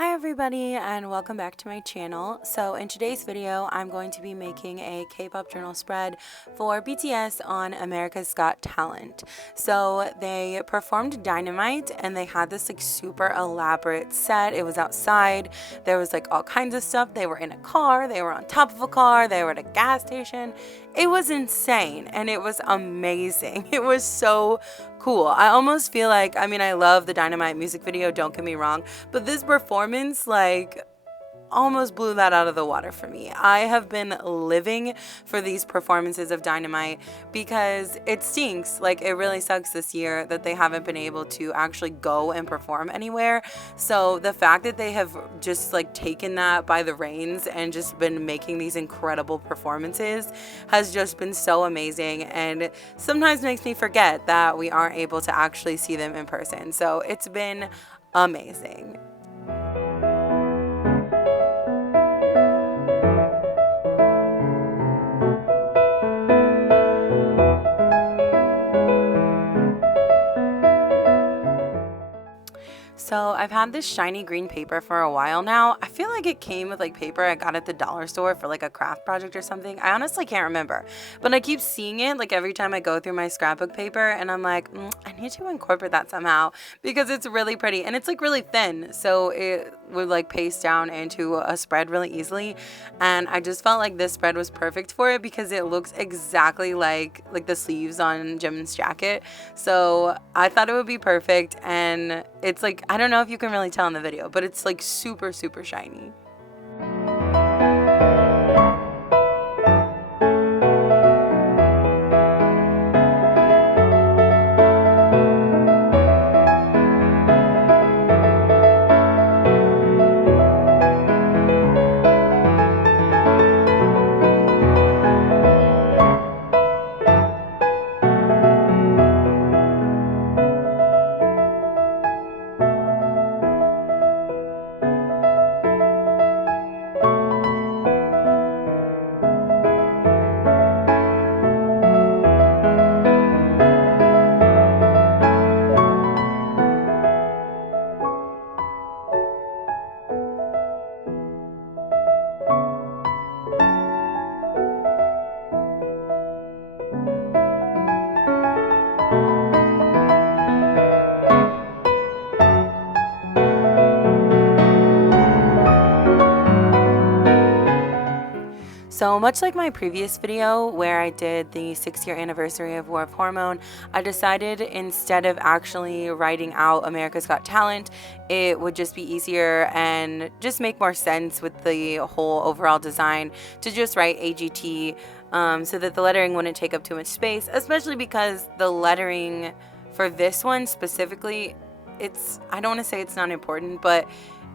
Hi everybody and welcome back to my channel. So in today's video I'm going to be making a K-pop journal spread for BTS on America's Got Talent. So they performed Dynamite and they had this like super elaborate set. It was outside. There was like all kinds of stuff. They were in a car, they were on top of a car, they were at a gas station. It was insane and it was amazing. It was so cool. I almost feel like, I love the Dynamite music video, don't get me wrong, but this performance like almost blew that out of the water for me. I have been living for these performances of Dynamite because it stinks. Like, it really sucks this year that they haven't been able to actually go and perform anywhere. So the fact that they have just like taken that by the reins and just been making these incredible performances has just been so amazing, and sometimes makes me forget that we aren't able to actually see them in person. So it's been amazing. So I've had this shiny green paper for a while now. I feel like it came with like paper I got at the dollar store for like a craft project or something. I honestly can't remember, but I keep seeing it like every time I go through my scrapbook paper, and I'm like, I need to incorporate that somehow because it's really pretty and it's like really thin, so it would like paste down into a spread really easily. And I just felt like this spread was perfect for it because it looks exactly like the sleeves on Jimin's jacket. So I thought it would be perfect, and it's like, I don't know if you can really tell in the video, but it's like super, super shiny. So much like my previous video where I did the 6-year anniversary of War of Hormone, I decided instead of actually writing out America's Got Talent, it would just be easier and just make more sense with the whole overall design to just write AGT, so that the lettering wouldn't take up too much space, especially because the lettering for this one specifically, I don't want to say it's not important, but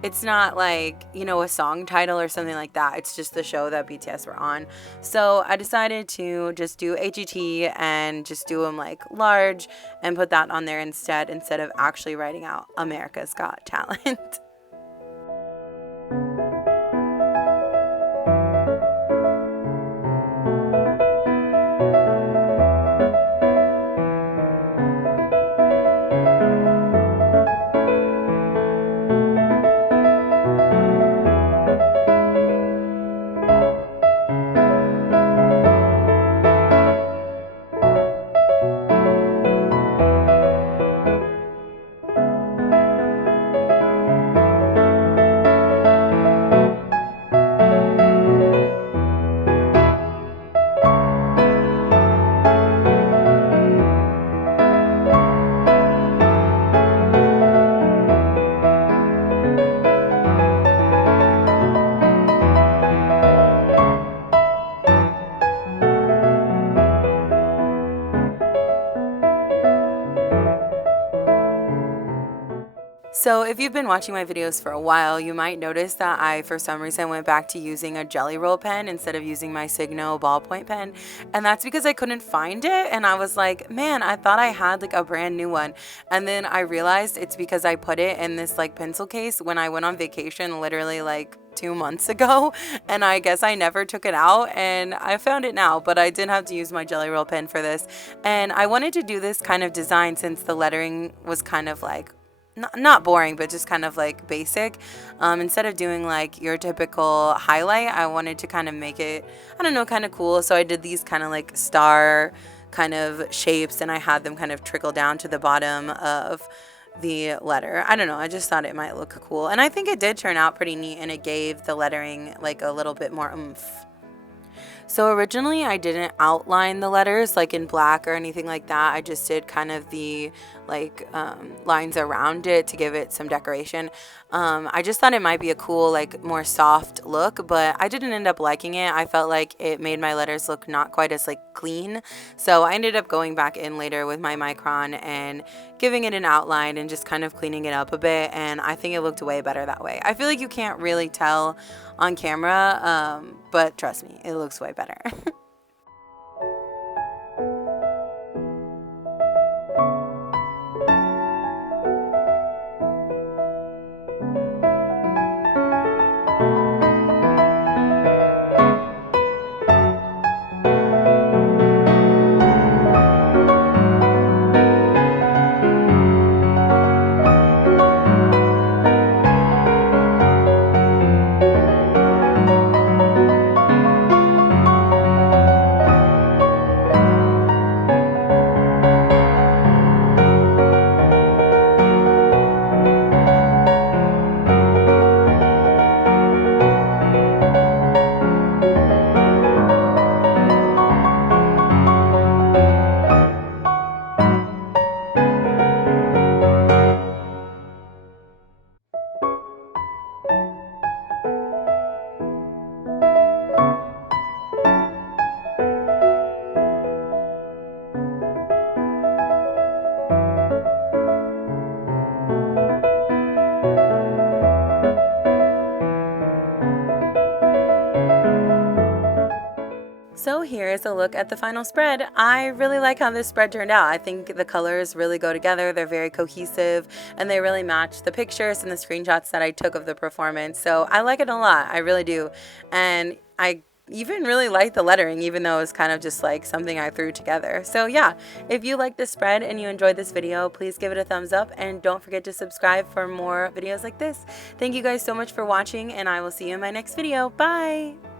it's not like, a song title or something like that. It's just the show that BTS were on. So I decided to just do AGT and just do them like large and put that on there instead of actually writing out America's Got Talent. So if you've been watching my videos for a while, you might notice that I, for some reason, went back to using a Jelly Roll pen instead of using my Signo ballpoint pen. And that's because I couldn't find it. And I was like, man, I thought I had like a brand new one. And then I realized it's because I put it in this like pencil case when I went on vacation, literally like 2 months ago, and I guess I never took it out, and I found it now, but I did have to use my Jelly Roll pen for this. And I wanted to do this kind of design since the lettering was kind of like not boring, but just kind of like basic. Instead of doing like your typical highlight, I wanted to kind of make it, I don't know, kind of cool. So I did these kind of like star kind of shapes, and I had them kind of trickle down to the bottom of the letter. I don't know, I just thought it might look cool, and I think it did turn out pretty neat, and it gave the lettering like a little bit more oomph. So originally I didn't outline the letters like in black or anything like that. I just did kind of the like lines around it to give it some decoration. I just thought it might be a cool, like more soft look, but I didn't end up liking it. I felt like it made my letters look not quite as like clean. So I ended up going back in later with my micron and giving it an outline and just kind of cleaning it up a bit. And I think it looked way better that way. I feel like you can't really tell on camera, but trust me, it looks way better. So here is a look at the final spread. I really like how this spread turned out. I think the colors really go together. They're very cohesive, and they really match the pictures and the screenshots that I took of the performance. So I like it a lot. I really do. And I even really like the lettering, even though it's kind of just like something I threw together. So yeah, if you like this spread and you enjoyed this video, please give it a thumbs up, and don't forget to subscribe for more videos like this. Thank you guys so much for watching, and I will see you in my next video. Bye!